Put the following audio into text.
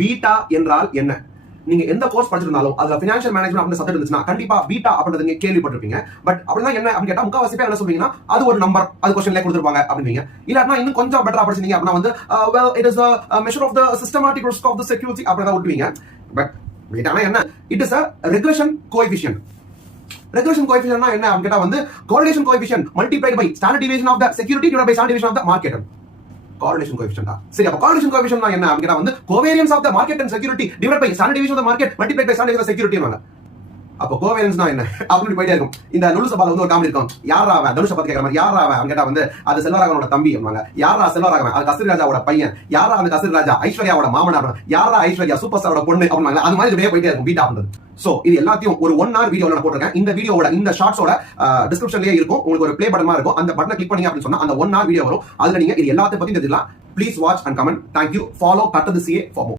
Beta என்றால் என்ன? நீங்க எந்த கோர்ஸ் படிச்சிருந்தாலும் அதுல ஃபினான்ஷியல் மேனேஜ்மெண்ட் அப்படின்னு சப்ஜெக்ட் இருந்துச்சுன்னா கண்டிப்பா பீட்டா அப்படின்றது நீங்க கேள்விப்பட்டிருப்பீங்க. பட் அப்படின்னா என்ன அப்படின்னு கேட்டா முக்காவாசி பேர் என்ன சொல்வீங்கன்னா அது ஒரு நம்பர், அது கொஸ்டின்ல கொடுத்திருப்பாங்க அப்படிங்க. இல்லாட்டினா இன்னும் கொஞ்சம் பெட்டரா படிச்சீங்க அப்படின்னா வந்து well it is a measure of the systematic risk of the security அப்படிதான் விட்டுவீங்க. பட் பீட்டானா என்ன? it is a regression coefficient. regression coefficient என்ன அப்படின்னு கேட்டா வந்து correlation coefficient multiplied by standard deviation of the security divided by standard deviation of the market. correlation coefficient. சரி, அப்ப correlation coefficient என்ன அப்படின்னு கேட்டா வந்து covariance of the market and security divided by standard deviation of the market multiplied by standard deviation of the security னாங்க. அப்ப கோவேரியன்ஸ்னா என்ன அப்படி போயிட்டே இருக்கும். இந்த நுழு சபால வந்து ஒரு காமெடி இருக்கும். யாரா அவன் தனுஷ பத்தி கேக்குற மாதிரி யாரா அவன் கேட்டா வந்து அது செல்வராகவனோட தம்பி அப்படிங்க. யாரா செல்வராகவன்? அது கஸ்தூரி ராஜாவோட பையன். யாரா அந்த கஸ்தூரி ராஜா? ஐஸ்வர்யாவோட மாமனார். யாரா ஐஸ்வர்யா? சூப்பர் ஸ்டாரோட பொண்ணு அப்படிங்க. அது மாதிரி இப்படியே போயிட்டே இருக்கும் பீட்டா அப்படின்றது. சோ இது எல்லாத்தையும் ஒரு 1 hour வீடியோல நான் போட்டுருக்கேன். இந்த வீடியோவோட இந்த ஷார்ட்ஸோட டிஸ்கிரிப்ஷன்லயே இருக்கும். உங்களுக்கு ஒரு ப்ளே பட்டனா இருக்கும். அந்த பட்டனை கிளிக் பண்ணீங்க அப்படின்னு சொன்னா அந்த 1 hour வீடியோ வரும். அதுல நீங்க இது எல்லாத்தையும் பத்தி தெரிஞ்சுக்கலாம். Please watch and comment. Thank you. Follow Cut the CA for more.